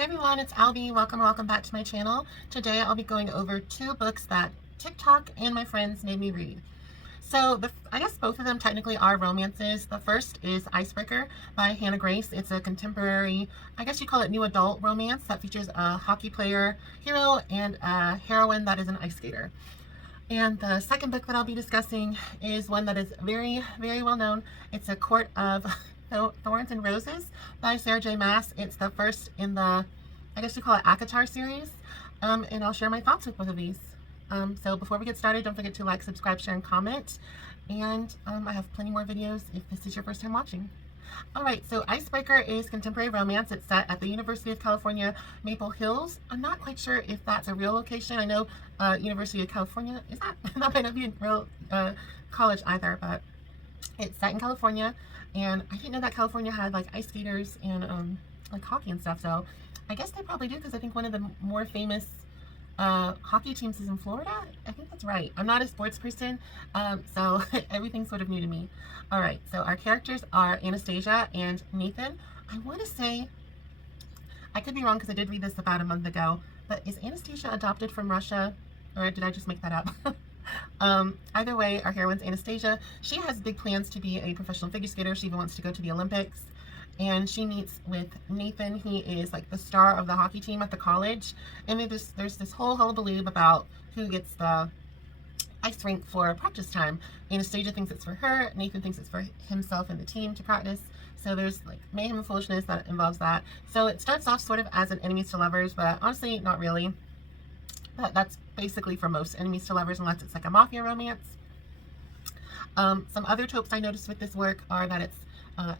Hey everyone, it's Albie. Welcome back to my channel. Today I'll be going over two books that TikTok and my friends made me read. So I guess both of them technically are romances. The first is Icebreaker by Hannah Grace. It's a contemporary, I guess you call it new adult romance that features a hockey player hero and a heroine that is an ice skater. And the second book that I'll be discussing is one that is very well known. It's A Court of Thorns and Roses by Sarah J. Maas. It's the first in the, I guess you call it ACOTAR series, and I'll share my thoughts with both of these. So before we get started, don't forget to like, subscribe, share, and comment. And I have plenty more videos if this is your first time watching. Alright, so Icebreaker is contemporary romance. It's set at the University of California, Maple Hills. I'm not quite sure if that's a real location. I know University of California, is that might not be a real college either, but it's set in California. And I didn't know that California had like ice skaters and like hockey and stuff. So I guess they probably do, because I think one of the more famous hockey teams is in Florida. I think that's right. I'm not a sports person, so everything's sort of new to me. All right, so our characters are Anastasia and Nathan. I want to say, I could be wrong because I did read this about a month ago, but is Anastasia adopted from Russia, or did I just make that up? Either way, our heroine's Anastasia. She has big plans to be a professional figure skater. She even wants to go to the Olympics. And she meets with Nathan. He is like the star of the hockey team at the college. And there's this whole hullabaloo about who gets the ice rink for practice time. Anastasia thinks it's for her. Nathan thinks it's for himself and the team to practice. So there's like mayhem and foolishness that involves that. So it starts off sort of as an enemies to lovers, but honestly, not really. But that's basically for most enemies to lovers, unless it's like a mafia romance. Some other tropes I noticed with this work are that it's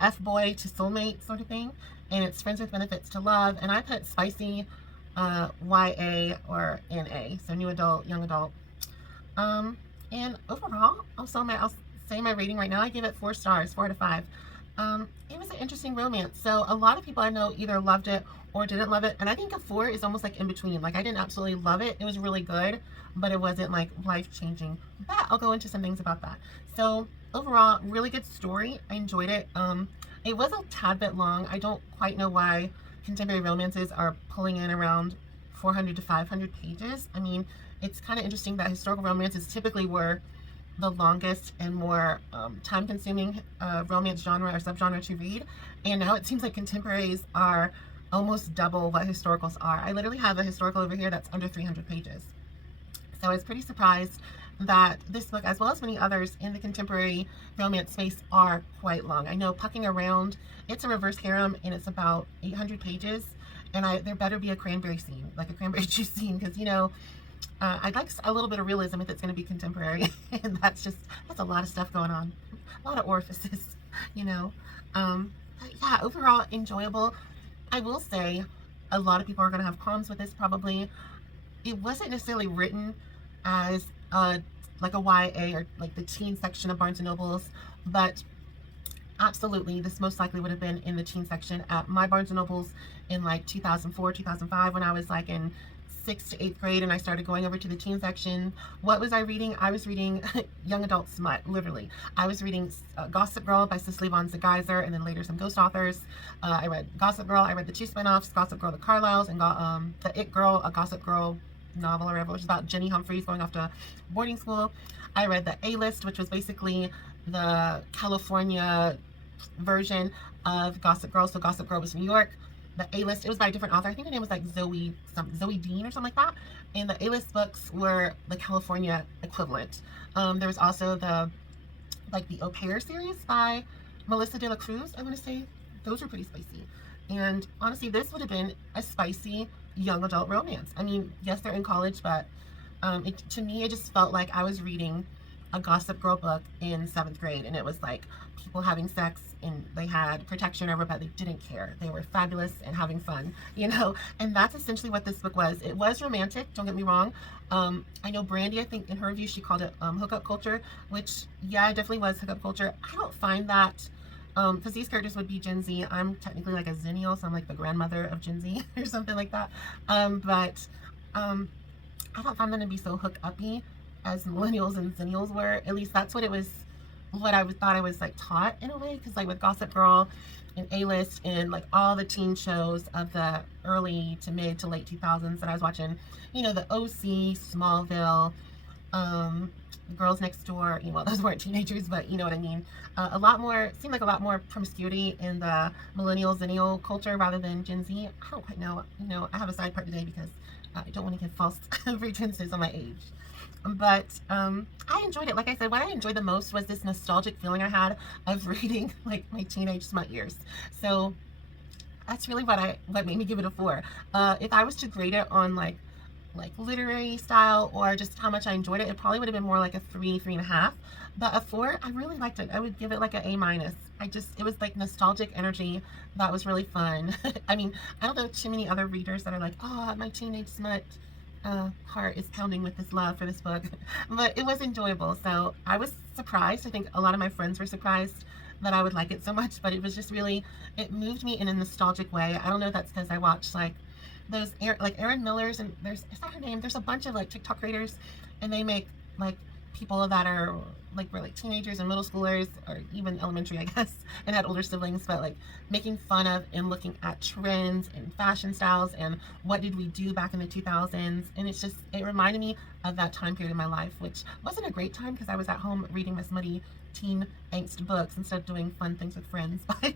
F-boy to soulmate sort of thing, and it's friends with benefits to love, and I put spicy YA or NA, so new adult, young adult. And overall, I'll say my rating right now. I give it 4 stars, 4 out of 5. It was an interesting romance. So a lot of people I know either loved it or didn't love it, and I think a 4 is almost like in between. Like, I didn't absolutely love it. It was really good, but it wasn't like life-changing. But I'll go into some things about that. So overall, really good story. I enjoyed it. It was a tad bit long. I don't quite know why contemporary romances are pulling in around 400 to 500 pages. I mean, it's kind of interesting that historical romances typically were the longest and more time-consuming romance genre or subgenre to read, and now it seems like contemporaries are almost double what historicals are. I literally have a historical over here that's under 300 pages. So I was pretty surprised that this book, as well as many others in the contemporary romance space, are quite long. I know Pucking Around, it's a reverse harem, and it's about 800 pages, and there better be a cranberry scene, like a cranberry juice scene, because, you know, I'd like a little bit of realism if it's going to be contemporary, and that's a lot of stuff going on, a lot of orifices, you know. But yeah, overall enjoyable. I will say a lot of people are going to have problems with this probably. It wasn't necessarily written as like a YA or like the teen section of Barnes & Nobles, but absolutely this most likely would have been in the teen section at my Barnes & Nobles in like 2004, 2005, when I was like in 6th to 8th grade and I started going over to the teen section. What was I reading? I was reading young adult smut, literally. I was reading Gossip Girl by Cicely von Ziegesar, and then later some ghost authors. I read Gossip Girl. I read the 2 spinoffs, Gossip Girl, The Carlyles, and the It Girl, a Gossip Girl novel or whatever, which is about Jenny Humphreys going off to boarding school. I read the A-List, which was basically the California version of Gossip Girl. So Gossip Girl was New York. The A-List, it was by a different author. I think her name was like Zoe Dean or something like that. And the A-List books were the California equivalent. There was also the Au Pair series by Melissa de la Cruz, I want to say. Those were pretty spicy. And honestly, this would have been a spicy young adult romance. I mean, yes, they're in college, but to me, it just felt like I was reading a Gossip Girl book in 7th grade, and it was like people having sex, and they had protection over, but they didn't care. They were fabulous and having fun, you know. And that's essentially what this book was. It was romantic, don't get me wrong. I know Brandy, I think in her review she called it hookup culture, which, yeah, it definitely was hookup culture. I don't find that, because these characters would be Gen Z. I'm technically like a Zennial, so I'm like the grandmother of Gen Z or something like that. But I don't find them to be so hook-uppy as millennials and zennials were. At least that's what it was what I thought I was like taught in a way, because like with Gossip Girl and A-List and like all the teen shows of the early to mid to late 2000s that I was watching, you know, the OC, Smallville, um, Girls Next Door, you know, well, those weren't teenagers, but you know what I mean. A lot more, seemed like a lot more promiscuity in the millennial, zennial culture rather than Gen Z. I don't quite know. You know, I have a side part today because I don't want to give false pretenses on my age. But I enjoyed it. Like I said, what I enjoyed the most was this nostalgic feeling I had of reading like my teenage smut years. So that's really what made me give it a 4. If I was to grade it on like literary style or just how much I enjoyed it, it probably would have been more like a 3, 3.5. But a 4, I really liked it. I would give it like an A minus. It was like nostalgic energy that was really fun. I mean, I don't know too many other readers that are like, oh, my teenage smut heart is pounding with this love for this book. But it was enjoyable. So I was surprised. I think a lot of my friends were surprised that I would like it so much, but it was just really, it moved me in a nostalgic way. I don't know if that's because I watched like those like Erin Miller's, and is that her name? There's a bunch of like TikTok creators, and they make like people that are like were like teenagers and middle schoolers or even elementary, I guess, and had older siblings, but like making fun of and looking at trends and fashion styles and what did we do back in the 2000s. And it's just, it reminded me of that time period in my life, which wasn't a great time because I was at home reading my smutty teen angst books instead of doing fun things with friends. But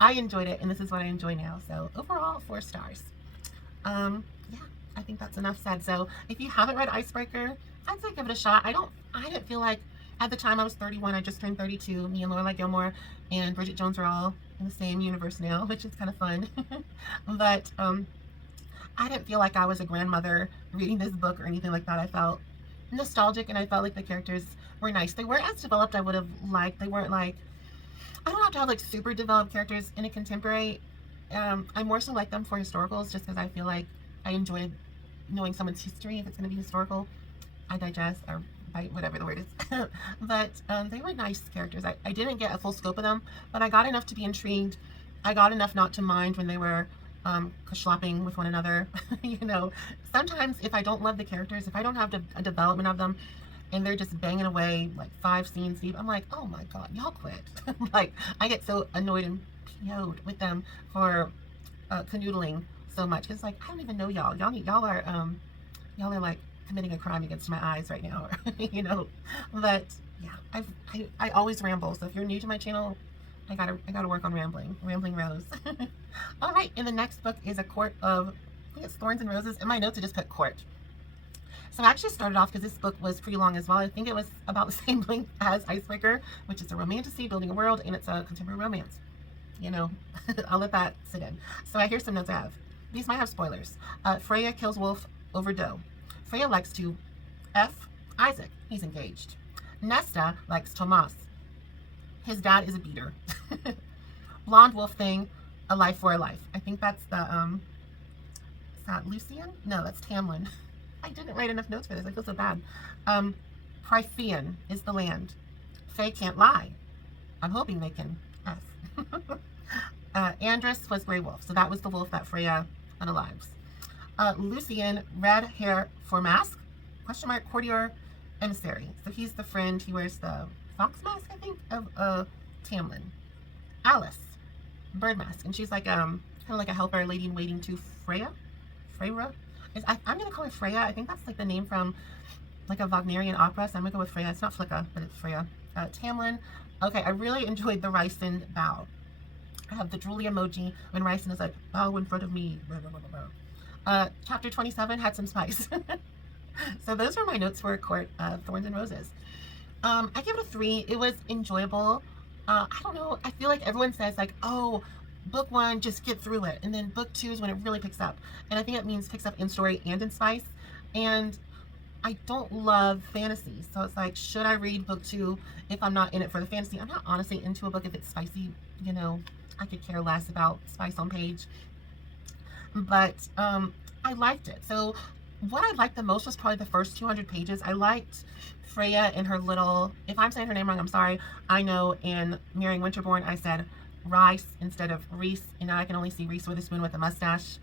I enjoyed it, and this is what I enjoy now. So overall, 4 stars. Yeah, I think that's enough said. So if you haven't read Icebreaker, I'd say give it a shot. I didn't feel like, at the time I was 31, I just turned 32. Me and Lorelai Gilmore and Bridget Jones are all in the same universe now, which is kind of fun. But I didn't feel like I was a grandmother reading this book or anything like that. I felt nostalgic, and I felt like the characters were nice. They weren't as developed I would have liked. They weren't like, I don't have to have like super developed characters in a contemporary. I more so like them for historicals, just because I feel like I enjoyed knowing someone's history if it's going to be historical. I digest, or bite, whatever the word is. But they were nice characters. I didn't get a full scope of them, but I got enough to be intrigued. I got enough not to mind when they were schlapping with one another. You know, sometimes if I don't love the characters, if I don't have a development of them, and they're just banging away like 5 scenes deep, I'm like, oh my god, y'all quit. Like, I get so annoyed and PO'd with them for canoodling so much, because like, I don't even know y'all. Y'all are like committing a crime against my eyes right now. You know. But yeah, I always ramble, so if you're new to my channel, I gotta work on rambling Rose. All right, and the next book is A Court of, I think it's Thorns and Roses. In my notes I just put court. So I actually started off, because this book was pretty long as well. I think it was about the same length as Icebreaker, which is a romantasy, building a world, and it's a contemporary romance. You know, I'll let that sit in. So here's some notes I have. These might have spoilers. Freya kills Wolf over dough. Freya likes to F Isaac. He's engaged. Nesta likes Tomas. His dad is a beater. Blonde wolf thing, a life for a life. I think that's the, is that Lucian? No, that's Tamlin. I didn't write enough notes for this. I feel so bad. Prythian is the land. Faye can't lie. I'm hoping they can F. Andrus was Grey Wolf, so that was the wolf that Freya unalives. Lucian, red hair for mask, question mark, courtier emissary. So he's the friend, he wears the fox mask, I think, of Tamlin. Alice, bird mask, and she's like kind of like a helper, lady in waiting to Freya. I'm gonna call her Freya. I think that's like the name from like a Wagnerian opera, so I'm gonna go with Freya. It's not Flicka, but it's Freya. Tamlin. Okay, I really enjoyed the Ryson bow. I have the drooly emoji when Ryson is like, bow in front of me. Chapter 27 had some spice. So those were my notes for A Court of Thorns and Roses. I give it a 3. It was enjoyable. I don't know. I feel like everyone says like, oh, book 1, just get through it. And then book 2 is when it really picks up. And I think it means picks up in story and in spice. And I don't love fantasy. So it's like, should I read book 2 if I'm not in it for the fantasy? I'm not honestly into a book if it's spicy. You know, I could care less about spice on page. But I liked it. So what I liked the most was probably the first 200 pages. I liked Freya and her little, if I'm saying her name wrong, I'm sorry. I know in Marrying Winterborn I said Rice instead of Reese, and now I can only see Reese Witherspoon with a mustache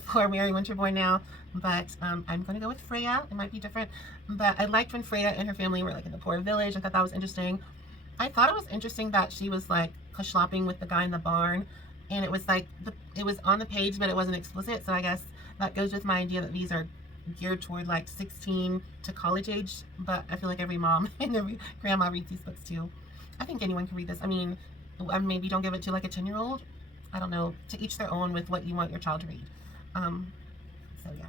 for Marrying Winterborn now. But I'm going to go with Freya. It might be different. But I liked when Freya and her family were like in the poor village. I thought that was interesting. I thought it was interesting that she was like slopping with the guy in the barn, and it was like it was on the page, but it wasn't explicit. So I guess that goes with my idea that these are geared toward like 16 to college age. But I feel like every mom and every grandma reads these books too. I think anyone can read this. I mean, maybe don't give it to like a 10-year-old. I don't know. To each their own with what you want your child to read. So yeah.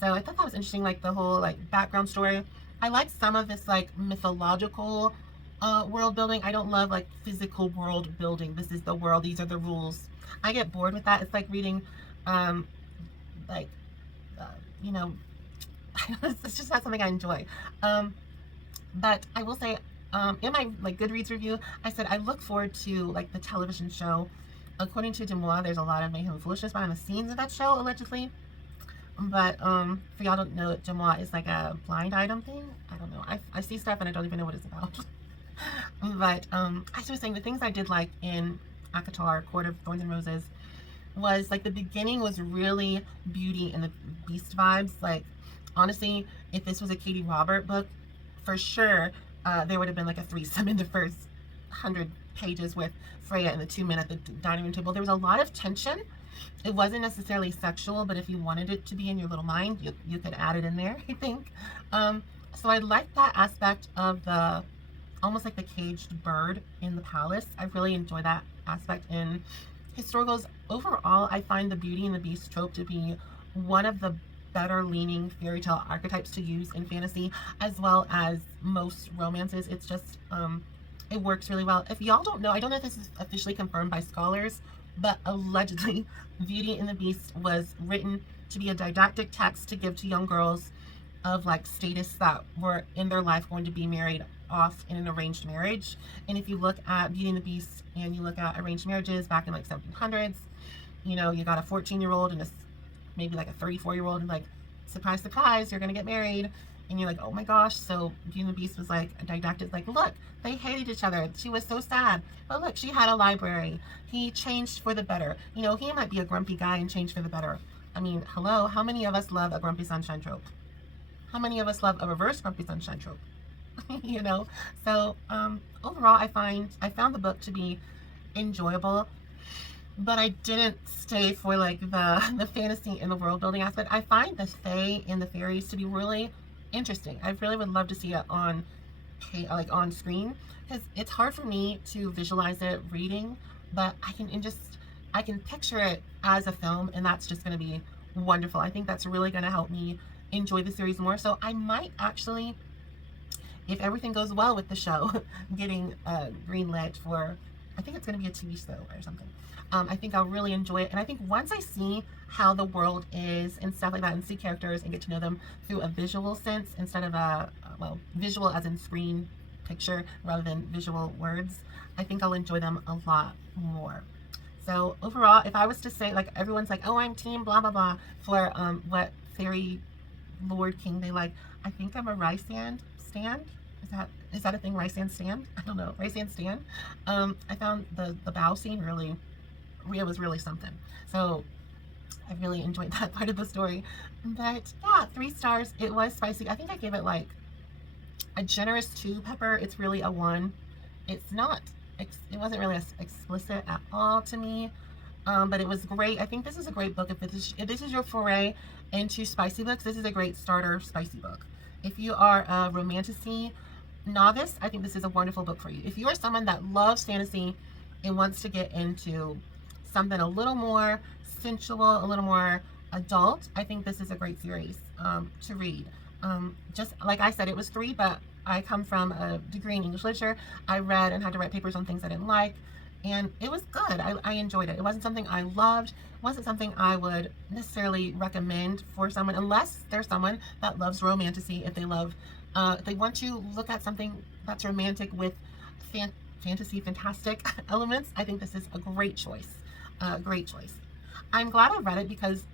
So I thought that was interesting, like the whole like background story. I like some of this like mythological world building. I don't love like physical world building. This is the world. These are the rules. I get bored with that. It's like reading, like, you know, it's just not something I enjoy. But I will say, in my like Goodreads review, I said I look forward to like the television show. According to Demois, there's a lot of mayhem and foolishness behind the scenes of that show, allegedly. But for y'all don't know, Demois is like a blind item thing. I don't know. I see stuff and I don't even know what it's about. But I was saying the things I did like in ACOTAR, Court of Thorns and Roses, was like the beginning was really Beauty and the Beast vibes. Like honestly, if this was a Katie Robert book, for sure there would have been like a threesome in the first 100 pages with Freya and the two men at the dining room table. There was a lot of tension. It wasn't necessarily sexual, but if you wanted it to be in your little mind, you could add it in there, I think. So I like that aspect of the almost like the caged bird in the palace. I really enjoy that aspect in historicals. Overall, I find the Beauty and the Beast trope to be one of the better leaning fairy tale archetypes to use in fantasy, as well as most romances. It's just it works really well. If y'all don't know, I don't know if this is officially confirmed by scholars, but allegedly Beauty and the Beast was written to be a didactic text to give to young girls of like status that were in their life going to be married off in an arranged marriage. And if you look at Beauty and the Beast and you look at arranged marriages back in like 1700s, you know, you got a 14-year-old and a maybe like a 34-year-old and like, surprise, surprise, you're gonna get married. And you're like, oh my gosh. So Beauty and the Beast was like a didactic, like, look, they hated each other. She was so sad. But look, she had a library. He changed for the better. You know, he might be a grumpy guy and change for the better. I mean, hello, how many of us love a grumpy sunshine trope? How many of us love a reverse grumpy sunshine trope? You know? So overall, I found the book to be enjoyable, but I didn't stay for like the fantasy and the world building aspect. I find the fae and the fairies to be really interesting. I really would love to see it on like on screen, because it's hard for me to visualize it reading, but I can picture it as a film, and that's just going to be wonderful. I think that's really going to help me enjoy the series more. So I might actually, if everything goes well with the show, getting greenlit for, I think it's going to be a TV show or something. I think I'll really enjoy it. And I think once I see how the world is and stuff like that and see characters and get to know them through a visual sense instead of well, visual as in screen picture rather than visual words, I think I'll enjoy them a lot more. So overall, if I was to say, like, everyone's like, oh, I'm team blah, blah, blah for what fairy lord king they like, I think I'm a Rysand stand. Is that a thing, Rysand stand? I don't know, Rysand stand. I found the bow scene really, it was really something. So I really enjoyed that part of the story. But yeah, 3 stars. It was spicy. I think I gave it like a generous 2 pepper. It's really a 1. It's not, it wasn't really explicit at all to me, but it was great. I think this is a great book. If this is your foray into spicy books, this is a great starter spicy book. If you are a romantasy novice, I think this is a wonderful book for you. If you are someone that loves fantasy and wants to get into something a little more sensual, a little more adult, I think this is a great series to read. Just like I said, it was 3, but I come from a degree in English literature. I read and had to write papers on things I didn't like, and it was good. I enjoyed it. It wasn't something I loved. It wasn't something I would necessarily recommend for someone, unless there's someone that loves romantasy. If they love, if they want to look at something that's romantic with fantasy, fantastic elements, I think this is a great choice. Great choice. I'm glad I read it because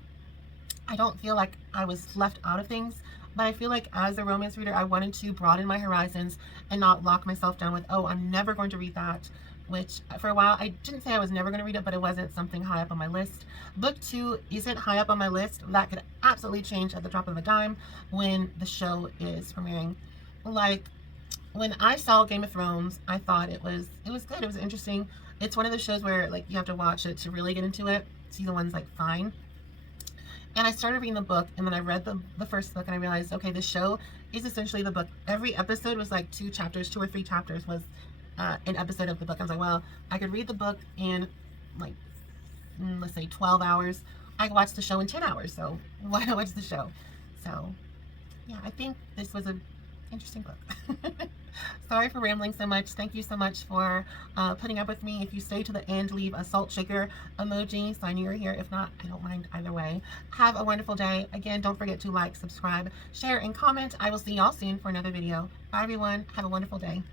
I don't feel like I was left out of things, but I feel like as a romance reader, I wanted to broaden my horizons and not lock myself down with, oh, I'm never going to read that, which for a while, I didn't say I was never going to read it, but it wasn't something high up on my list. Book 2 isn't high up on my list. That could absolutely change at the drop of a dime when the show is premiering. Like, when I saw Game of Thrones, I thought it was good. It was interesting. It's one of those shows where like you have to watch it to really get into it. Season one's like fine. And I started reading the book, and then I read the first book, and I realized, okay, this show is essentially the book. Every episode was like 2 chapters, 2 or 3 chapters was an episode of the book. I was like, well, I could read the book in like, let's say 12 hours. I could watch the show in 10 hours, so why not watch the show? So, yeah, I think this was an interesting book. Sorry for rambling so much. Thank you so much for putting up with me. If you stay to the end, leave a salt shaker emoji so I know you're here. If not, I don't mind either way. Have a wonderful day. Again, don't forget to like, subscribe, share, and comment. I will see y'all soon for another video. Bye, everyone. Have a wonderful day.